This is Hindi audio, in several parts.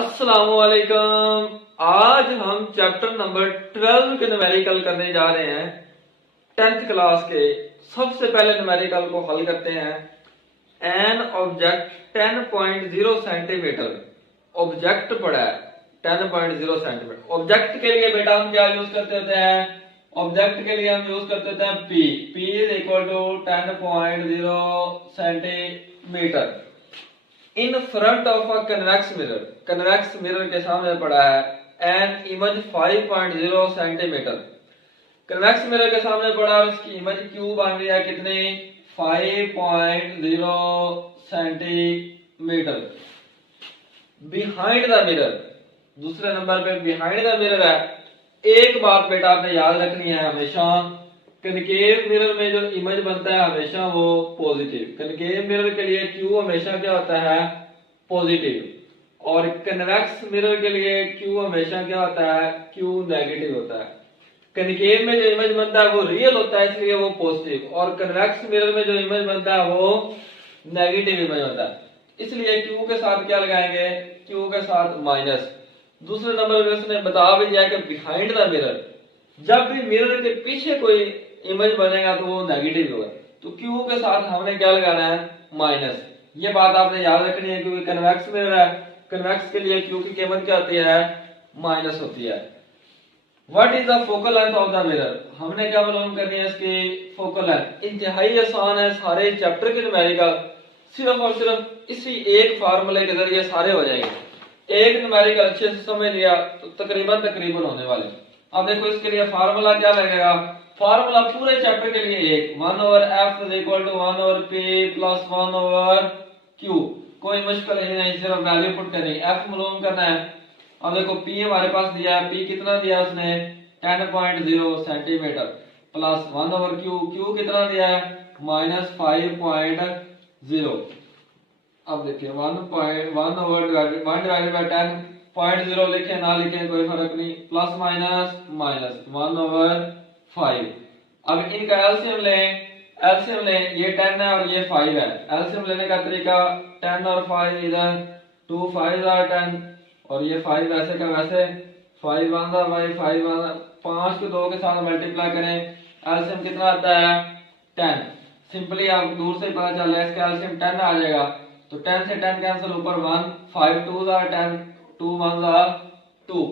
अस्सलामुअलैकुम। आज हम चैप्टर नंबर 12 के न्यूमेरिकल करने जा रहे हैं। 10th क्लास के सबसे पहले न्यूमेरिकल को हल करते हैं। एन ऑब्जेक्ट 10.0 सेंटीमीटर ऑब्जेक्ट पड़ा है 10.0 सेंटीमीटर। ऑब्जेक्ट के लिए बेटा हम क्या यूज करते होते हैं? ऑब्जेक्ट के लिए हम यूज करते होते हैं P is equal to 10.0 centimetre in front of a convex mirror. Convex mirror के सामने पड़ा है an image 5.0 centimetre. Convex mirror के सामने पड़ा और इसकी इमेज क्यू बन रही है कितनी? 5.0 सेंटीमीटर। बिहाइंड द मिरर, दूसरे नंबर पे बिहाइंड द मिरर है। एक बात बेटा आपने याद रखनी है हमेशा, कनकेव मिरर में जो इमेज बनता है हमेशा वो पॉजिटिव। कनकेव मिरर के लिए क्यू हमेशा क्या होता है? पॉजिटिव। और कन्वेक्स मिरर के लिए क्यू हमेशा क्या होता है? क्यू नेगेटिव होता है। कनकेव में जो इमेज बनता है वो रियल होता है इसलिए वो पॉजिटिव, और कन्वेक्स मिरर में जो इमेज बनता है वो नेगेटिव इमेज होता है इसलिए क्यू के साथ क्या लगाएंगे? क्यू के साथ माइनस। दूसरे नंबर पे उसने बता भी दिया कि बिहाइंड द मिरर, जब भी मिरर के पीछे कोई इमेज बनेगा तो वो नेगेटिव होगा, तो क्यू के साथ हमने क्या लगाना है? माइनस। ये बात आपने याद रखनी है क्योंकि कन्वेक्स मिरर है, कन्वेक्स के लिए क्यू की कीमत क्या होती है? माइनस होती है। What is the focal length of the mirror? हमने क्या मालूम करनी है इसकी फोकल लेंथ। इंतहाई आसान है, सारे चैप्टर के न्यूमेरिकल सिर्फ और सिर्फ इसी एक फार्मूले के जरिए सारे हो जाएंगे। एक न्यूमेरिकल अच्छे से समझ लिया तो तकरीबन होने वाले। अब देखो इसके लिए फार्मूला क्या लगेगा? फार्मूला पूरे चैप्टर के लिए एक 1/f is equal to 1/p plus 1/q। कोई मुश्किल नहीं, सिर्फ वैल्यू पुट करनी है, f मालूम करना है। अब देखो p हमारे पास दिया है, p कितना दिया उसने? 10.0 सेंटीमीटर प्लस 1/q, q कितना दिया है? -5.0। अब देखिए 1/10.0 लिखे ना लिखे कोई फर्क नहीं, प्लस माइनस माइनस 1/5। अब इनका एलसीएम लें, ये 10 है और ये 5 है। एलसीएम लेने का तरीका 10 और 5 इधर, 2 5 are 10 और ये 5 वैसे का वैसे, 5 1 5 5 5 को 2 के साथ मल्टीप्लाई करें, एलसीएम कितना आता है? 10। सिंपली आप दूर से पता चल रहा है इसका एलसीएम 10 आ जाएगा, तो 10 से 10 कैंसिल, ऊपर 1, 5 2 are 10, 2 1 are 2,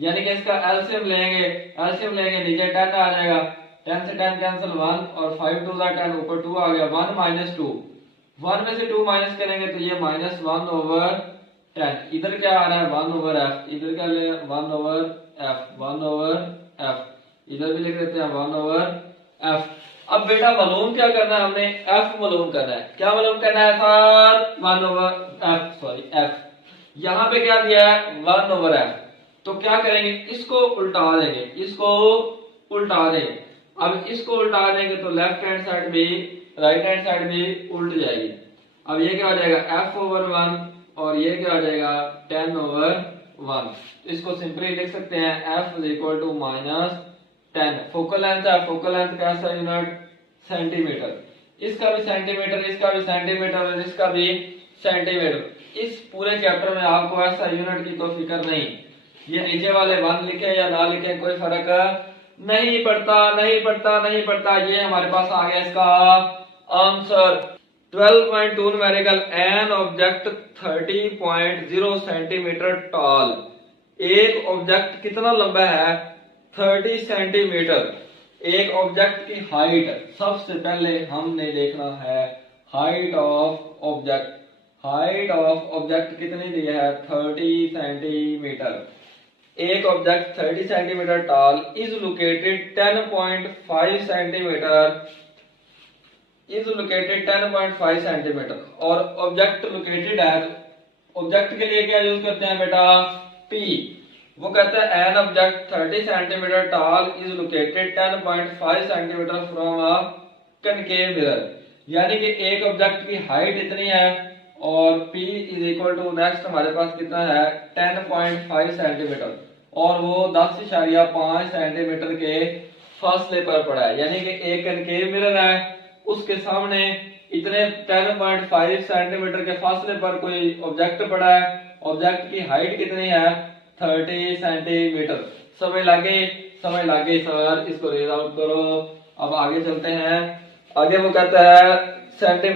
यानी कि इसका एलसीएम लेंगे नीचे 10 आ जाएगा, 10 से 10 कैंसिल 1 और 5 2 are 10, ऊपर 2 आ गया, 1 माइनस 2, 1 में से 2 माइनस करेंगे तो ये -1/10। इधर क्या आ रहा है? 1/f। इधर क्या ले? 1/f। इधर भी लिख देते हैं 1/f। अब बेटा मालूम क्या करना है? हमने f मालूम करना है। क्या मालूम करना है सर? 1/f f। यहाँ पे क्या दिया है? 1/f। तो क्या करेंगे? इसको उल्टा देंगे, अब इसको उल्टा देंगे तो लेफ्ट हैंड साइड भी राइट हैंड साइड भी उल्ट जाएगी। अब ये क्या हो जाएगा? f/1 और ये क्या हो जाएगा? 10/1। इसको सिंपली लिख सकते हैं f is equal to -10। Focal length है, फोकल लेंथ कैसा यूनिट? सेंटीमीटर। इसका भी सेंटीमीटर, इसका भी सेंटीमीटर और इसका भी सेंटीमीटर। इस पूरे चैप्टर में आपको ऐसा यूनिट की तो फिक्र नहीं, ये नीचे वाले 1 लिखे या ना लिखे कोई फर्क नहीं पड़ता। ये हमारे पास आ गया इसका answer. 12.2 numerical, an object 30.0 centimetre toll. एक ऑब्जेक्ट कितना लंबा है? 30 सेंटीमीटर। एक ऑब्जेक्ट की हाइट, सबसे पहले हमने देखना है height of object. Height of object कितनी दी है? 30 सेंटीमीटर। एक object 30 centimetre tall is located 10.5 centimetre और ऑब्जेक्ट लोकेटेड है। ऑब्जेक्ट के लिए क्या यूज करते हैं बेटा? P। वो कहता है an object 30 centimetre tall is located 10.5 centimetre from a concave mirror, यानी कि एक ऑब्जेक्ट की हाइट इतनी है और P is equal to next हमारे पास कितना है? 10.5 सेंटीमीटर और वो 10.5 सेंटीमीटर के फासले पर पड़ा है, यानी कि एक कनकेव मिरर है उसके सामने इतने 10.5 सेंटीमीटर के फासले पर कोई ऑब्जेक्ट पड़ा है ऑब्जेक्ट की हाइट कितनी है 30 सेंटीमीटर। समय लागे सर, इसको रीड आउट करो। अब आगे चलते हैं। आगे वो कहता है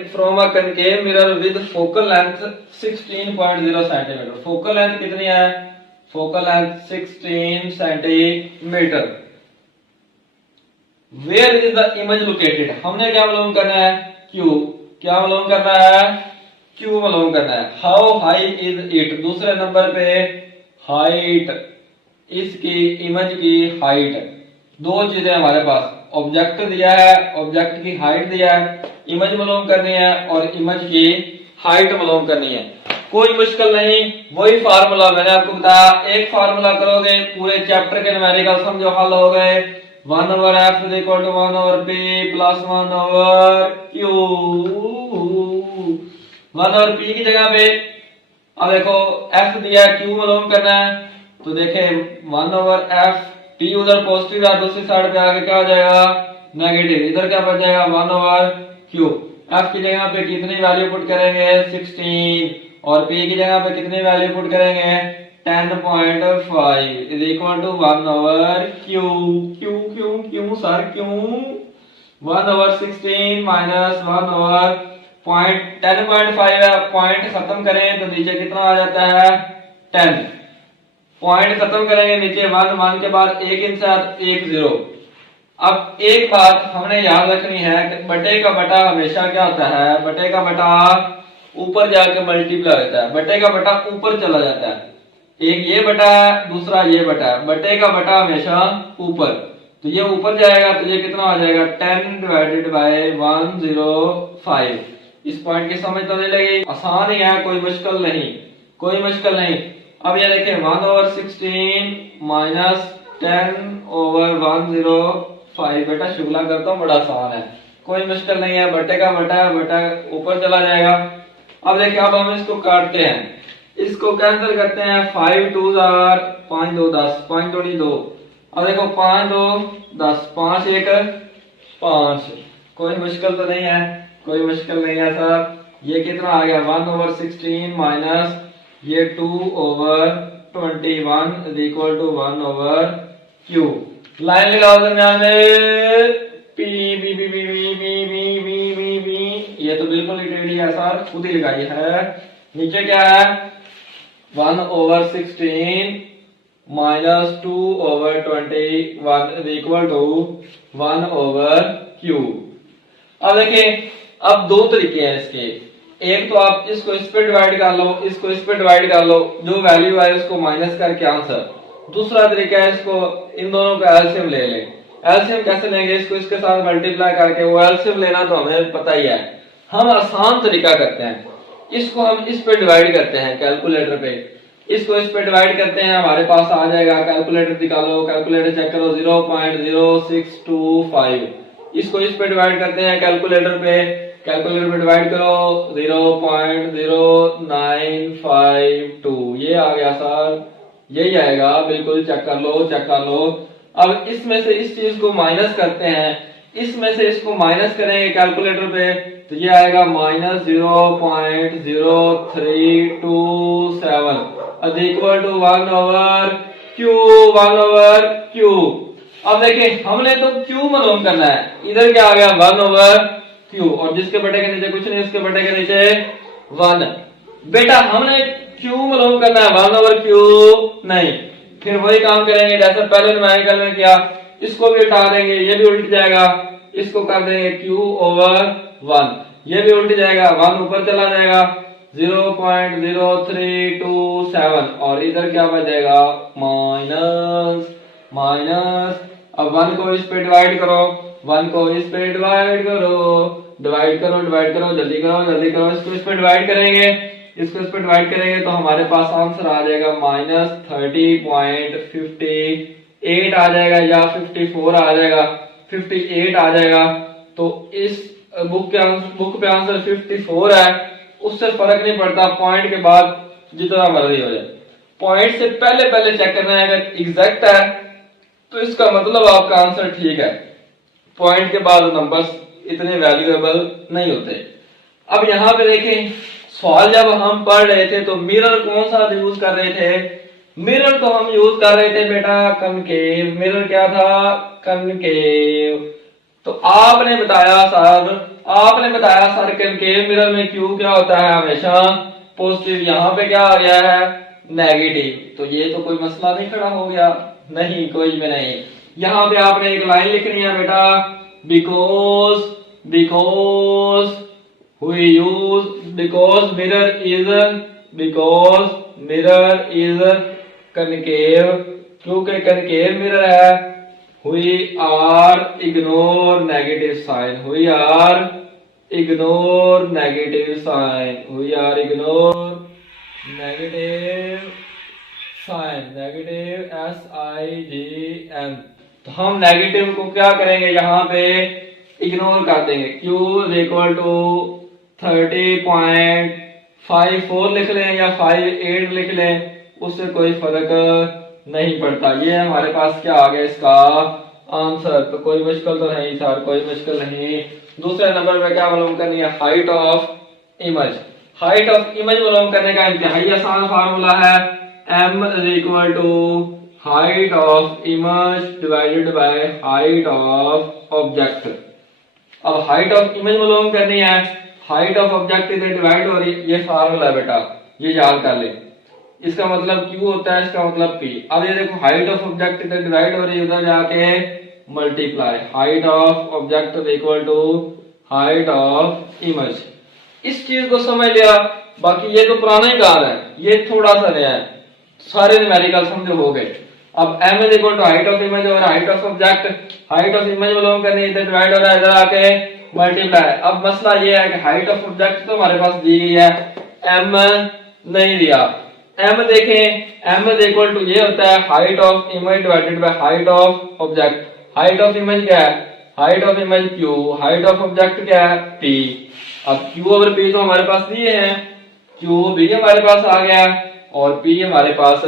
from a concave mirror with focal length 16.0 centimetre. Focal length कितनी है? Focal length 16 centimetre. Where is the image located? हमने क्या मालूम करना है? क्यू। क्या मालूम करना है? क्यू मालूम करना है। How high is it? दूसरे नंबर पे हाइट, इसकी इमेज की हाइट। दो चीजें हमारे पास, ऑब्जेक्ट दिया है, ऑब्जेक्ट की हाइट दिया है, इमेज मालूम करनी है और इमेज की हाइट मालूम करनी है। कोई मुश्किल नहीं, वही फार्मूला मैंने आपको बताया। एक फार्मूला करोगे पूरे चैप्टर के न्यूमेरिकल समझो हल हो गए। 1/f is equal to 1/p plus 1/q। 1/p की जगह पे अब देखो f दिया है, q मालूम करना है, तो देखे 1/f, p उधर पॉजिटिव है, दूसरी साइड पे आगे क्या हो जाएगा? नेगेटिव। इधर क्या बच जाएगा? 1/q। f की जगह पे कितनी वैल्यू पुट करेंगे? 16। और p की जगह पे कितनी वैल्यू पुट करेंगे? 10.5 इज इक्वल टू 1/q। क्यों सर क्यों? 1/16 माइनस 10.5 है, पॉइंट खत्म करें तो नीचे कितना आ जाता है? 10। पॉइंट खत्म करेंगे नीचे 1 के बाद एक इंसार 1 0। अब एक बात हमने याद रखनी है कि बटे का बटा हमेशा क्या होता है? बटे का बटा ऊपर जाके मल्टीप्लाई होता है, बटे का बटा ऊपर चला जाता है। एक ये बटा है, दूसरा ये बटा है। बटे का बटा हमेशा ऊपर, तो ये ऊपर जाएगा तो ये कितना हो जाएगा? 10 डिवाइडेड बाय 105। इस पॉइंट की समझ तो नहीं लगी? आसान ही है, कोई मुश्किल नहीं, कोई मुश्किल नहीं। अब ये देखें 1/16 माइनस 10/105। बेटा शुक्ला करता हूँ, बड़ा आसान है, कोई मुश्किल नहीं है। बटे का बटा ऊपर चला जाएगा। अब देखिए, अब हम इसको काटते हैं, इसको कैंसिल करते हैं। 5 2 5 2 10, 5 2 2। अब देखो 5 2 10, 5 1 5। कोई मुश्किल तो नहीं है, कोई मुश्किल नहीं है सर। ये कितना आ गया? 1/16 माइनस ये 2/21 is equal to 1/q। Line लगाओ दरमियान में, P B B B B B B B B B. ये तो बिल्कुल ही टेढ़ी है सर, खुद ही लगाई है। नीचे क्या है? 1/16 minus 2/21 is equal to 1/q। अब देखिए, अब दो तरीके हैं इसके। एक तो आप इसको इस पे डिवाइड कर लो, इसको इस पे डिवाइड कर लो, जो वैल्यू है उसको माइनस करके आंसर। दूसरा तरीका है, इसको इन दोनों का एलसीएम ले लें। एलसीएम कैसे लेंगे? इसको इसके साथ मल्टीप्लाई करके। वो एलसीएम लेना तो हमें पता ही है, हम आसान तरीका करते हैं। इसको हम इस पे डिवाइड करते हैं कैलकुलेटर पे, इसको इस पे डिवाइड करते हैं, हमारे पास आ जाएगा। कैलकुलेटर निकालो, कैलकुलेटर चेक करो, 0.0625। इसको इस पे डिवाइड करते हैं कैलकुलेटर पे, कैलकुलेटर पे डिवाइड करो 0.0952। ये आ गया सर, यही आएगा, बिल्कुल चेक कर लो, चेक कर लो। अब इसमें से इस चीज को माइनस करते हैं, इसमें से इसको माइनस करेंगे कैलकुलेटर पे, तो ये आएगा minus 0.0327 equal to 1/q। 1/q। अब देखिए, हमने तो q मालूम करना है, इधर क्या आ गया? 1/q। और जिसके बटे के नीचे कुछ नहीं, उसके बटे के नीचे 1। बेटा हमने q मालूम करना है, 1/q नहीं। फिर वही काम करेंगे जैसे पहले न्यूमेरिकल में किया, इसको भी उठा देंगे, ये भी उल्ट जाएगा। इसको कर देंगे q/1, ये भी उल्ट जाएगा, 1 ऊपर चला जाएगा, 0.0327। और इधर क्या बच जाएगा? Minus minus. अब 1 को इस पे डिवाइड करो, 1 को इस पे डिवाइड करो, डिवाइड करो, डिवाइड करो, जल्दी करो, जल्दी करो। इसको इस पे डिवाइड करेंगे, इसको इस पे डिवाइड करेंगे तो हमारे पास आंसर आ जाएगा माइनस 30.58 आ जाएगा, या 54 आ जाएगा, 58 आ जाएगा। तो इस बुक पे आंसर 54 है, उससे फर्क नहीं पड़ता, पॉइंट के बाद जितना मर्जी हो जाए। पॉइंट से पहले पहले चेक करना है, अगर एग्जैक्ट है तो इसका मतलब आपका आंसर ठीक है। पॉइंट के बाद नंबर्स इतने वैल्यूएबल नहीं होते। अब यहाँ पे देखें, सवाल जब हम पढ़ रहे थे तो मिरर कौन सा यूज कर रहे थे? मिरर तो हम यूज कर रहे थे बेटा कनकेव। मिरर क्या था? कनकेव। तो आपने बताया सर कनकेव मिरर में क्यू क्या होता है? हमेशा पॉजिटिव। यहाँ पे क्या आ गया है? नेगेटिव। तो ये तो कोई मसला नहीं खड़ा हो गया, नहीं कोई भी नहीं। यहाँ पे आपने एक लाइन लिखनी है बेटा, बिकॉज मिरर इज कनकेव, क्योंकि कनकेव मिरर है। We are ignore negative sign, ignore negative SIGN। तो हम नेगेटिव को क्या करेंगे? यहाँ पे इग्नोर कर देंगे। Q इज इक्वल टू 30.54 लिख लें या 58 लिख लें, उससे कोई फर्क नहीं पड़ता। ये हमारे पास क्या आ गया इसका आंसर। तो कोई मुश्किल तो नहीं सर, कोई मुश्किल नहीं। दूसरे नंबर पे क्या मालूम करनी है? Height of image. Height of image मालूम करने का इंतहाई आसान फार्मूला है, m is equal to height of image divided by height of object. अब हाइट ऑफ इमेज मालूम करनी है, हाइट ऑफ ऑब्जेक्ट इधर डिवाइड हो रही है, ये फार्मूला है बेटा, ये याद कर ले। इसका मतलब Q होता है, इसका मतलब P। अब ये देखो हाइट ऑफ ऑब्जेक्ट इधर डिवाइड हो रही है, उधर जाके multiply. Height of object is equal to height of image. इस चीज को समझ लिया। बाकी ये तो पुराना ही काम है, ये थोड़ा सा नया है। सारे न्यूमेरिकल समझो हो गए। अब m is equal to height of image और height of object. Height of image मालूम करनी है, इधर डिवाइड हो रहा है, इधर आके मल्टीप्लाई। अब मसला ये है कि हाइट ऑफ ऑब्जेक्ट तो हमारे पास दी गई है, m नहीं दिया। m देखें, m इज इक्वल टू ये होता है height of image divided by height of object. Height of image क्या है? Height of image Q, height of object क्या है? P। अब Q और P तो हमारे पास दिए हैं, Q भी हमारे पास आ गया और P हमारे पास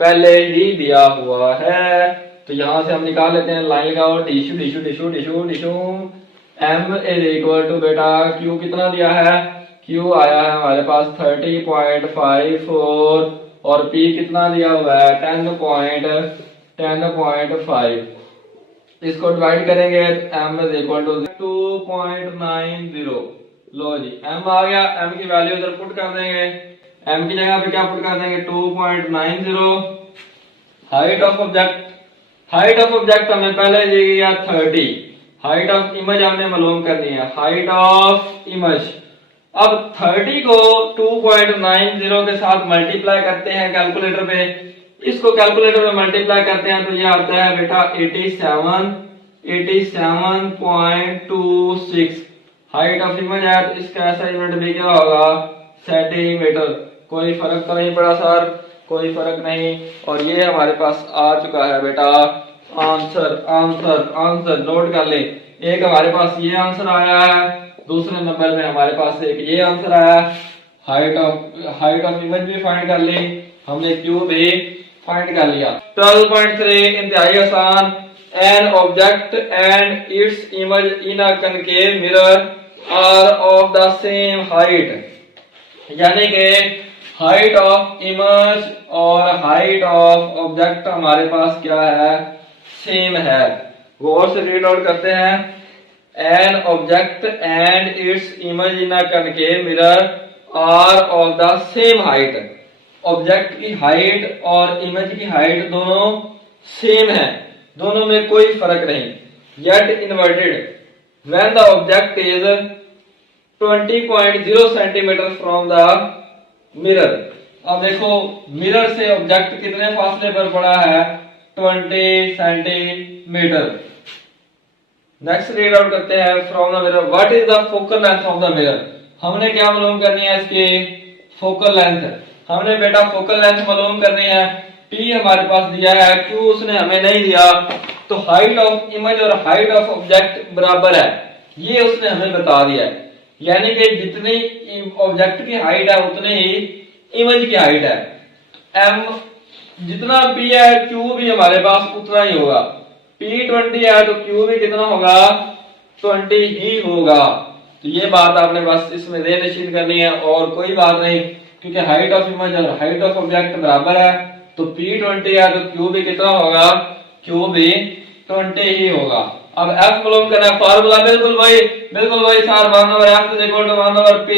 पहले ही दिया हुआ है। तो यहां से हम निकाल लेते हैं, लाइन लगाओ, tissue tissue tissue tissue tissue. m is equal to बेटा Q कितना दिया है? Q आया है हमारे पास 30.54 और P कितना दिया हुआ है? 10.5। इसको डिवाइड करेंगे, m इज इक्वल टू 2.90। लो जी m आ गया, m की वैल्यू इधर पुट कर देंगे, m की जगह पे क्या पुट कर देंगे? 2.90। हाइट ऑफ ऑब्जेक्ट हमें पहले दी गई है 30। हाइट ऑफ इमेज हमने मालूम करनी है, हाइट ऑफ इमेज। अब 30 को 2.90 के साथ मल्टीप्लाई करते हैं कैलकुलेटर पे। इसको कैलकुलेटर में मल्टीप्लाई करते हैं तो ये आता है बेटा 87.26। हाइट ऑफ इमेज है तो इसका ऐसा यूनिट भी क्या होगा? सेंटीमीटर। कोई फर्क तो नहीं पड़ा सर, कोई फर्क नहीं। और ये हमारे पास आ चुका है बेटा आंसर नोट कर ले। एक हमारे पास ये आंसर आया है, दूसरे नंबर में हमारे पास एक ये आंसर आया। हाइट ऑफ इमेज भी फाइंड कर ली हमने, Q भी फाइंड कर लिया। 12.3 इंतहाई आसान। An object and its image in a concave mirror are of the same height. यानी कि हाइट ऑफ इमेज और हाइट ऑफ ऑब्जेक्ट हमारे पास क्या है? सेम है। गौर से रीड आउट करते हैं, an object and its image in a concave mirror are of the same height. ऑब्जेक्ट की हाइट और इमेज की हाइट दोनों सेम है, दोनों में कोई फर्क नहीं। Yet inverted when the object is 20.0 centimetre from the mirror. अब देखो मिरर से ऑब्जेक्ट कितने फासले पर पड़ा है? 20 सेंटीमीटर। नेक्स्ट रीड आउट करते हैं, from the mirror what is the focal length of the mirror. हमने क्या मालूम करनी है? इसकी फोकल लेंथ। हमने बेटा फोकल लेंथ मालूम करनी है। P हमारे पास दिया है, Q उसने हमें नहीं दिया। तो हाइट ऑफ इमेज और हाइट ऑफ ऑब्जेक्ट बराबर है, ये उसने हमें बता दिया है। यानी कि जितनी ऑब्जेक्ट की हाइट है उतनी ही इमेज की हाइट है। m जितना P है Q भी हमारे पास उतना ही होगा। P 20 है तो Q भी कितना होगा? 20 ही होगा। तो ये बात आपने बस इसमें दे निश्चित करनी है और कोई बात नहीं, क्योंकि हाइट ऑफ इमेज और हाइट ऑफ ऑब्जेक्ट बराबर है, तो P20 है तो Q भी कितना होगा, Q भी 20 ही होगा। अब F मालूम करना है, फार्मूला बिल्कुल वही sir, 1 over F is equal to 1 over P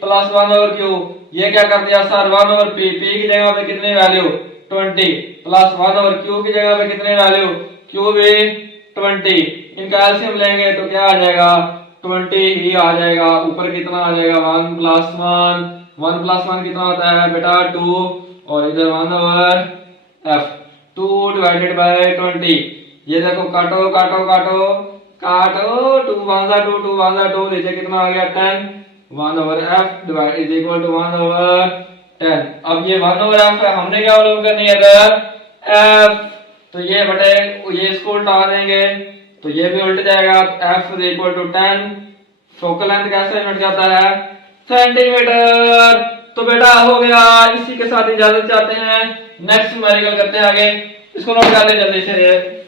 plus 1 over Q। ये क्या कर दिया सर, 1 ओवर P, P की जगह पे कितनी वैल्यू 20 प्लस 1 ओवर Q की जगह पे कितनी वैल्यू, Q भी 20। इनका एलसीएम लेंगे तो क्या आ जाएगा, 20 ही आ जाएगा। ऊपर कितना आ जाएगा, 1 प्लस 1 कितना होता है बेटा 2, और इधर 1 ओवर F 2 डिवाइडेड बाय 20। ये देखो काटो काटो काटो काटो, 2 1 जा 2, 2 1 जा 2, नीचे कितना आ गया 10, 1 over F divide is equal to 1 over 10। अब ये 1 ओवर F है, हमने क्या मालूम करनी है इधर F, तो ये बटे ये इसको उल्टा देंगे तो ये भी उल्ट जाएगा, F is equal to 10। Focal length कैसे मिट जाता है, सेंटीमीटर। तो बेटा हो गया, इसी के साथ इजाजत चाहते हैं, नेक्स्ट न्यूमेरिकल करते हैं आगे, इसको नोट कर ले जल्दी से।